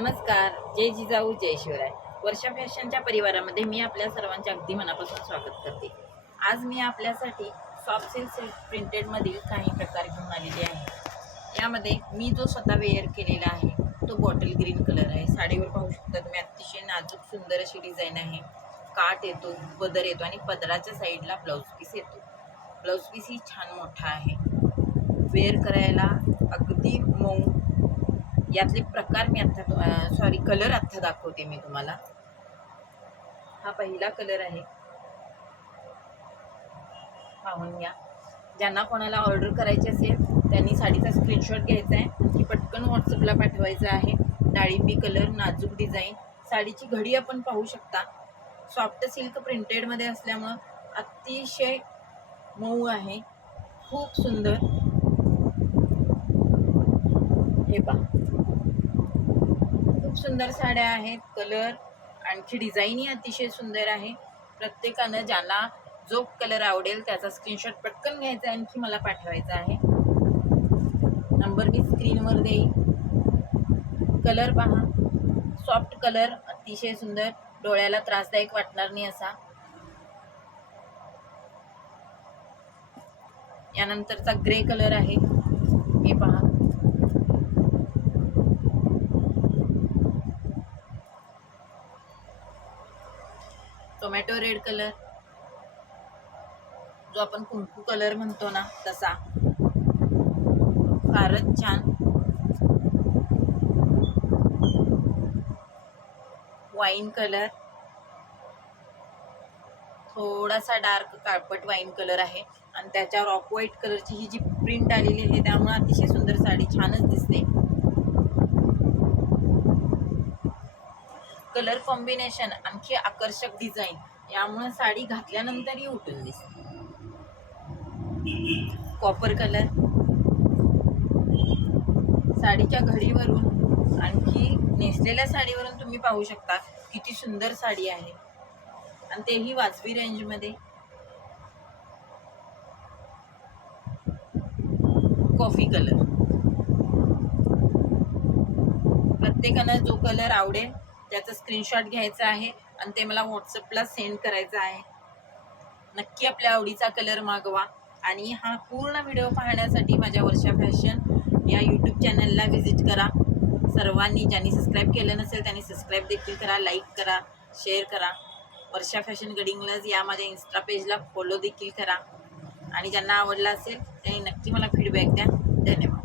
नमस्कार, जय जिजाऊ जय शिवराय. वर्षा फॅशनच्या परिवारामध्ये मी आपल्या सर्वांचे अगदी मनापासून स्वागत करते. आज मी आपल्यासाठी सॉफ्ट सिल्क प्रिंटेडमधील काही प्रकार घेऊन आलेले आहे. यामध्ये मी जो स्वतः वेअर केलेला आहे तो बॉटल ग्रीन कलर आहे. साडीवर पाहू शकता तुम्ही, अतिशय नाजूक सुंदर अशी डिझाईन आहे. काठ येतो, पदर येतो आणि पदराच्या साईडला ब्लाऊज पीस येतो. ब्लाऊज पीस ही छान मोठा आहे. वेअर करायला अगदी मऊ. यातले प्रकार मी कलर आत्ता दाखवते मी तुम्हाला. हा पहिला कलर आहे, पाहून घ्या. ज्यांना कोणाला ऑर्डर करायची असेल त्यांनी साडीचा स्क्रीनशॉट घ्यायचा आहे, ती पटकन व्हॉट्सअपला पाठवायचं आहे. डाळिंबी कलर, नाजूक डिझाईन. साडीची घडी आपण पाहू शकता. सॉफ्ट सिल्क प्रिंटेडमध्ये असल्यामुळं अतिशय मऊ आहे, खूप सुंदर. हे पहा, खूप सुंदर साड्या आहेत. कलर आणखी डिझाईनही अतिशय सुंदर आहे. प्रत्येकानं ज्याला जो कलर आवडेल त्याचा स्क्रीनशॉट पटकन घ्यायचा, आणखी मला पाठवायचा आहे. नंबर मी स्क्रीनवर देईन. कलर पहा, सॉफ्ट कलर, अतिशय सुंदर, डोळ्याला त्रासदायक वाटणार नाही असा. यानंतरचा ग्रे कलर आहे, हे पहा. टोमॅटो रेड कलर, जो आपण कुंकू कलर म्हणतो ना तसा, फारच छान. वाईन कलर, थोडासा डार्क काळपट वाईन कलर आहे आणि त्याच्यावर ऑफ व्हाईट कलरची ही जी प्रिंट आलेली आहे त्यामुळे अतिशय सुंदर साडी छानच दिसते. कलर कॉम्बिनेशन आणखी आकर्षक डिझाईन, यामुळे साडी घातल्यानंतरही उठून दिसते. कॉपर कलर, साडीच्या घडीवरून आणखी नेसलेल्या साडीवरून तुम्ही पाहू शकता किती सुंदर साडी आहे, आणि तेही वाजवी रेंजमध्ये. कॉफी कलर, प्रत्येकानं जो कलर आवडेल त्याचा स्क्रीनशॉट घ्यायचा आहे आणि ते मला व्हॉट्सअपला सेंड करायचं आहे. नक्की आपल्या आवडीचा कलर मागवा. आणि हा पूर्ण व्हिडिओ पाहण्यासाठी माझ्या वर्षा फॅशन या यूट्यूब चॅनलला व्हिजिट करा. सर्वांनी, ज्यांनी सबस्क्राईब केलं नसेल त्यांनी सबस्क्राईब देखील करा, लाईक करा, शेअर करा. वर्षा फॅशन गडिंग्लज या माझ्या इन्स्टा पेजला फॉलो देखील करा. आणि ज्यांना आवडला असेल त्यांनी नक्की मला फीडबॅक द्या. धन्यवाद.